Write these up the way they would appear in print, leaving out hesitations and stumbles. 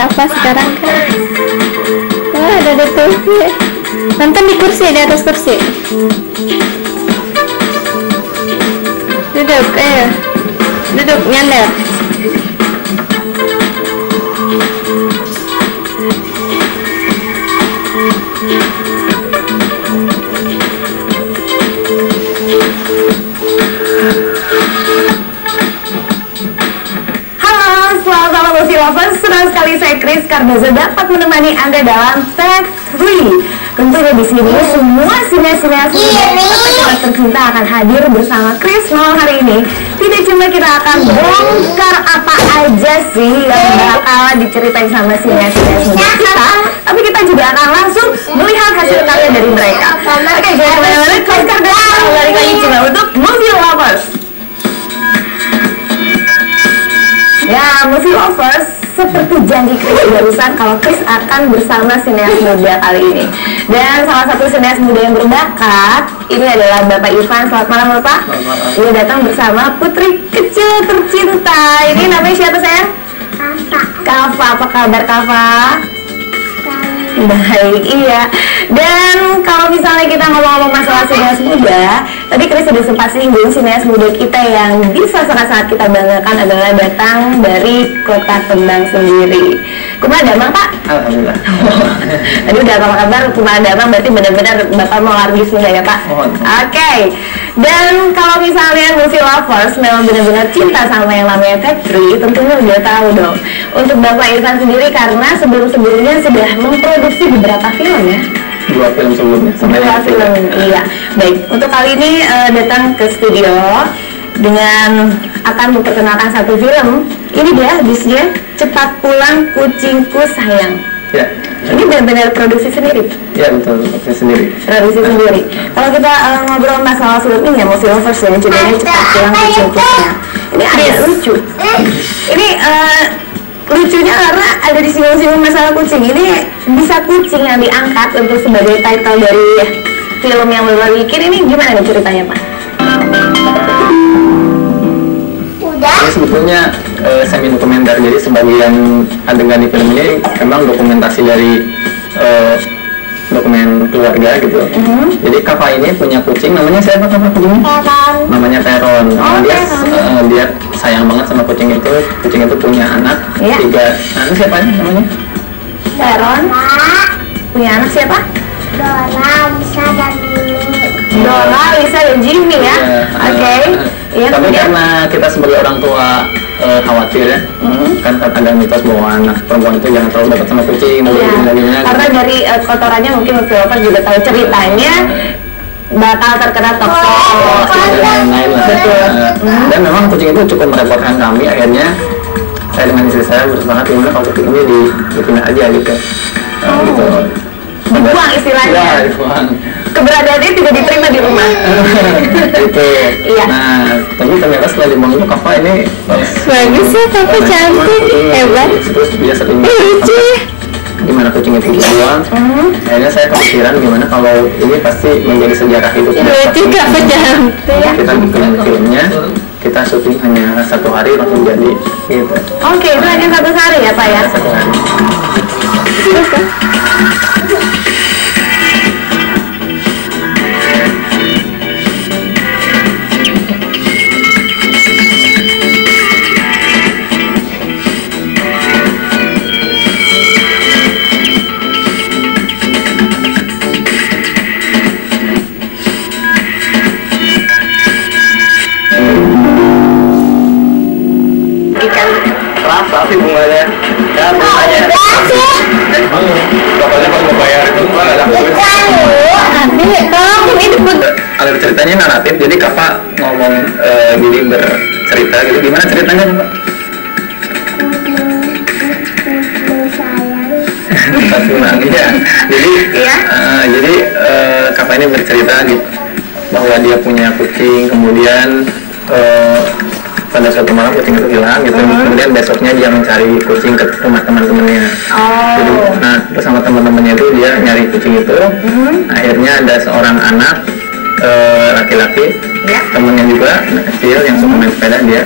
Kafa sekarang kan. Oh, ada di TV. Nonton di kursi, di atas kursi. Duduk, ayo. Duduk, nyender. Lovers, senang sekali saya Chris Cardozo dapat menemani Anda dalam Fact 3. Tentunya di sini semua sineas-sineas tercinta akan hadir bersama Chris malam hari ini. Tidak cuma kita akan bongkar apa aja sih yang bakal diceritain sama sineas-sineas kita, tapi kita juga akan langsung melihat hasil karya dari mereka. Oke, jangan kemana-mana, Chris Cardozo balik lagi cuma untuk Movie Lovers. Ya, Movie Lovers, seperti janji Chris barusan kalau Chris akan bersama sineas muda kali ini. Dan salah satu sineas muda yang berbakat ini adalah Bapak Irfan. Selamat malam Bapak. Dia datang bersama putri kecil tercinta. Ini namanya siapa sayang? Kafa. Apa kabar Kafa? Baik, iya. Dan kalau misalnya kita ngomong-ngomong masalah sineas muda, tadi Chris sudah sempat singgung sineas muda kita yang bisa sangat-sangat kita banggakan adalah datang dari Kota Kembang sendiri. Kumaha damang Pak? Alhamdulillah. Tadi udah apa kabar? Kumaha damang berarti benar-benar Bapak mau largi Sunda ya Pak? Oke. Dan kalau misalnya Movie Lovers memang benar-benar cinta sama yang namanya Factory, tentunya udah tahu dong. Untuk Bapak Irfan sendiri karena sebelum-sebelumnya sudah memproduksi beberapa film ya. 2 film sebelumnya. 2 film, iya. Baik, untuk kali ini datang ke studio dengan akan memperkenalkan satu film. Ini dia, judulnya Cepat Pulang Kucingku Sayang. Ya. Ini benar-benar produksi sendiri. Ya betul, produksi sendiri. Produksi sendiri. Kalau kita ngobrol masalah film ini ya, Movie Lovers ya, judulnya Cepat Pulang Kucingku Sayang. Ini agak lucu. Ini lucunya karena ada disinggung-singgung masalah kucing. Ini bisa kucing yang diangkat untuk sebagai title dari film yang Bapak bikin. Ini gimana nih ceritanya Pak? Ini sebetulnya semi dokumenter, jadi sebagian adegan di film ini memang dokumentasi dari dokumen keluarga gitu. Jadi Kafa ini punya kucing, namanya siapa Kafa kucingnya? Peron. Namanya Peron. Dia sayang banget sama kucing itu. Kucing itu punya anak 3. Anak siapa namanya? Peron. Punya anak siapa? Dora, Lisa, dan Jimmy. Dora, Lisa, dan Jimmy ya. Oke. Iya. Tapi karena kita sebagai orang tua khawatir ya, kan ada mitos bahwa anak perempuan itu jangan terlalu dekat sama kucing. Karena dari kotorannya mungkin Bapak juga tahu ceritanya bakal terkena toksik dan lain lah. Dan memang kucing itu cukup merepotkan kami. Akhirnya saya dengan istri saya bersepakat gimana kalau kucing ini dipindah aja gitu. Gitu. Dibuang istilahnya. Ya, dibuang. Keberadaannya tidak diterima di rumah. Gitu. Iya. Nah, tapi ternyata setelah dibuang itu Kafa ini Bagus ya, Kafa cantik, hebat. Terus dia sering Lucu. gimana kucing itu dibuang. Akhirnya saya kepikiran gimana kalau ini pasti menjadi sejarah hidup. Lucu Kafa cantik. Kita bikin filmnya, kita syuting hanya 1 hari langsung jadi gitu. Oke, itu hanya 1 hari ya Pak ya? 1 hari. Terus kan? Rasa sih bunganya, ya bunganya. Pokoknya pas mau bayar itu nggak ada duit. Ada ceritanya naratif, jadi Kafa ngomong gini bercerita gitu. Gimana ceritanya Pak? Iya. Jadi Kafa ini bercerita gitu, bahwa dia punya kucing, kemudian pada suatu malam kucing itu hilang gitu. Kemudian besoknya dia mencari kucing ke rumah teman-temannya. Jadi, nah bersama teman-temannya itu dia nyari kucing itu. Akhirnya ada seorang anak laki-laki Ya. temennya juga anak kecil yang suka main sepeda, dia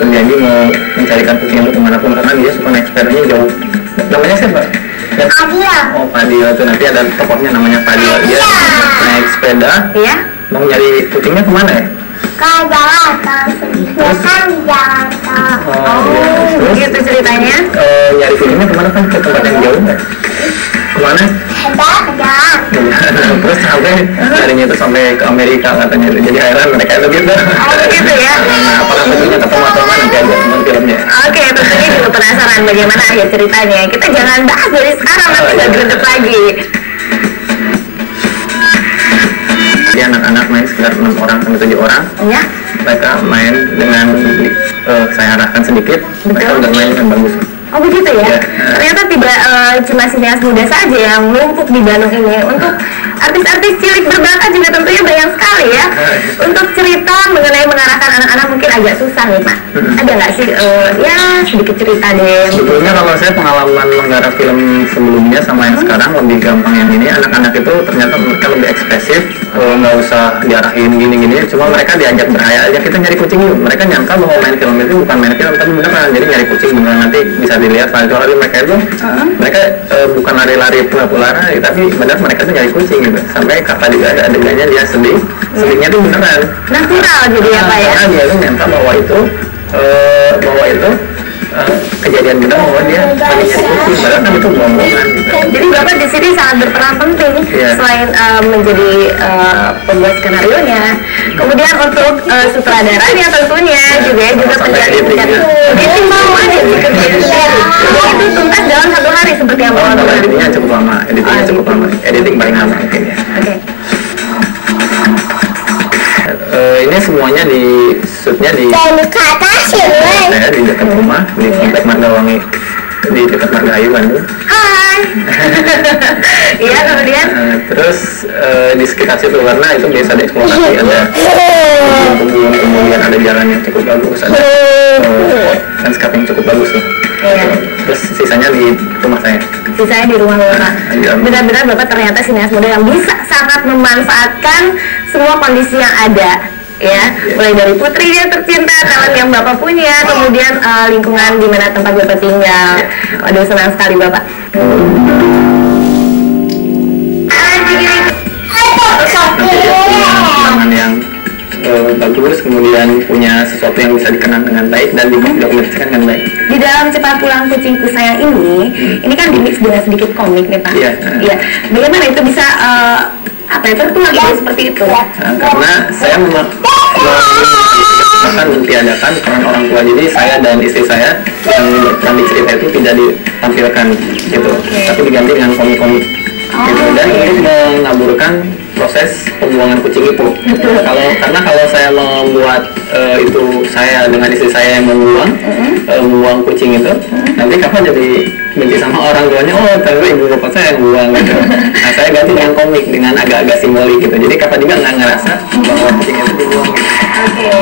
berjanji mau mencarikan kucing itu kemanapun karena dia suka naik sepedanya jauh. Namanya siapa? Adil. Oh, Fadil itu nanti ada tokohnya namanya Fadil. Dia naik sepeda Iya. mau nyari kucingnya kemana ya? Ke jalan tol. Biasa di jalan tol. Oh, iya. Terus Gitu ceritanya. nyari kucingnya kemana kan ke tempat yang jauh nggak? Kemana? Hebat ke jalan. Terus sampai nyarinya itu sampai ke Amerika katanya. Jadi heran mereka itu gitu. Oh gitu ya. Nah, apakah kucingnya ketemu atau mana nanti ada teman filmnya. Oke, tentunya juga penasaran bagaimana akhir ceritanya. Kita jangan bahas dari sekarang, nanti nggak greget lagi. Jadi anak-anak main sekitar 6 orang sampai 7 orang. Ya. Mereka main dengan saya arahkan sedikit. Mereka Betul. udah main dengan bagus. Oh begitu ya? Ya. Ternyata tidak cuma sineas muda saja yang menumpuk di Bandung ini. Untuk artis-artis cilik berbakat juga tentunya banyak sekali ya. Untuk cerita mengenai mengarahkan anak-anak mungkin agak susah nih Pak. Ada nggak sih ya sedikit cerita deh? Sebetulnya kalau saya pengalaman menggarap film sebelumnya sama yang sekarang lebih gampang yang ini. Anak-anak itu ternyata mereka lebih ekspresif, nggak usah diarahin gini-gini. Cuma mereka diajak berhayal aja, kita nyari kucing yuk. Mereka nyangka bahwa main film itu bukan main film tapi beneran. Jadi nyari kucing beneran, nanti bisa dilihat soalnya mereka itu mereka bukan lari-lari pula-pula, tapi benar mereka tuh nyari kucing gitu. Sampai kata juga ada adegannya dia sedih, sedihnya tuh beneran. Natural jadi ya Pak ya? Karena dia tuh nyangka bahwa itu kejadian benar bahwa dia lagi nyari kucing, padahal kan itu bohongan gitu. Jadi Bapak di sini sangat berperan penting Iya. selain menjadi pembuat skenario nya, kemudian untuk sutradaranya tentunya juga sampai menjadi editingnya. editing aja itu tuntas dalam 1 hari seperti yang Bapak Kalau bilang. editingnya cukup lama, editing paling lama mungkin ya. Oke. Ini semuanya di shootnya di Dan ke atas ya, Bun. saya di dekat rumah di komplek Margawangi, di dekat Margahayu Bandung. Hai. Iya kemudian. Terus di sekitar situ karena itu biasa dieksplorasi, ada kebun, kemudian ada jalan yang cukup bagus, ada landscape yang cukup bagus tuh. Iya. Terus sisanya di rumah saya. Sisanya di rumah Bapak. Iya. Benar-benar Bapak ternyata sineas muda yang bisa sangat memanfaatkan semua kondisi yang ada. Ya, mulai dari putri yang tercinta, talent yang Bapak punya, kemudian lingkungan di mana tempat Bapak tinggal. Waduh, senang sekali Bapak. Nanti dia punya kenangan yang bagus, kemudian punya sesuatu yang bisa dikenang dengan baik dan didokumentasikan dengan baik. Di dalam Cepat Pulang Kucingku Sayang ini kan dimix dengan sedikit komik nih Pak. Iya. Iya. Bagaimana itu bisa tertuang gitu seperti itu? Karena saya bahkan mentiadakan peran orang tua, jadi saya dan istri saya yang berperan di cerita itu tidak ditampilkan gitu, tapi diganti dengan komik-komik gitu, dan ini mengaburkan proses pembuangan kucing itu. Karena kalau saya membuat itu saya dengan istri saya yang membuang kucing itu, nanti kapan jadi benci sama orang tuanya, oh ternyata ibu bapak saya yang buang gitu. Nah saya ganti dengan komik dengan agak-agak simbolik gitu, jadi kakak juga nggak ngerasa bahwa kucing itu dibuang gitu. Oke.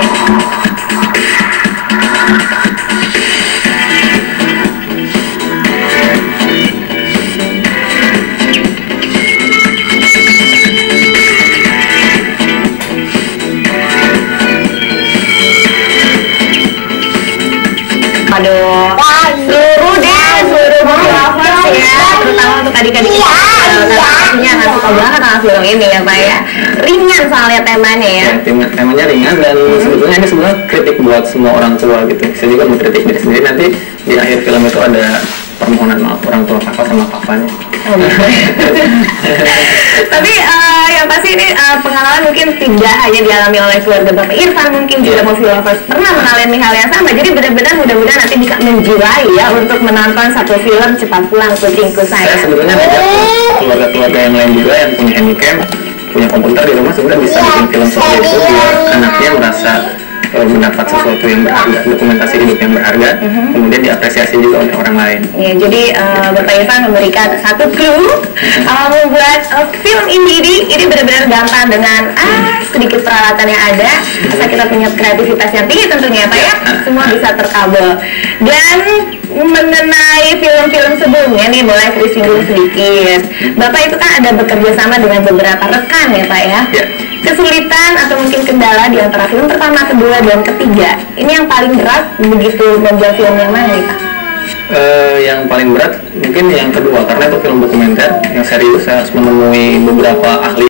Aduh, seluruh lovers ya, terutama untuk adik-adik kita, pastinya nggak suka banget sama film ini ya Pak ya. Ringan soalnya temanya ya. Temanya ringan dan sebetulnya ini semua kritik buat semua orang tua gitu. Saya juga mengkritik diri sendiri, nanti di akhir film itu ada permohonan maaf orang tua kakak sama papanya. Tapi yang pasti ini pengalaman mungkin tidak hanya dialami oleh keluarga Bapak Irfan, mungkin juga movie lovers pernah mengalami hal yang sama. Jadi benar-benar mudah-mudahan nanti bisa menjiwai ya untuk menonton satu film Cepat Pulang Kucingku Saya Sayang. sebetulnya ngajak keluarga-keluarga yang lain juga yang punya handicap, punya komputer di rumah, sebenarnya bisa bikin film seperti itu biar anaknya merasa mendapat sesuatu yang berharga, dokumentasi hidup yang berharga, kemudian diapresiasi juga oleh orang lain. Ya, jadi Bapak Irfan memberikan satu clue membuat film ini benar-benar gampang dengan sedikit peralatan yang ada, asal kita punya kreativitas yang tinggi tentunya Pak ya, semua bisa terkabel. Dan mengenai film-film sebelumnya nih, mulai Kris singgung sedikit. Bapak itu kan ada bekerja sama dengan beberapa rekan ya Pak ya? Ya. Kesulitan atau mungkin kendala di antara film pertama, kedua, dan ketiga, ini yang paling berat begitu membuat film yang mana nih Pak? Yang paling berat mungkin yang kedua, karena itu film dokumenter yang serius, saya harus menemui beberapa ahli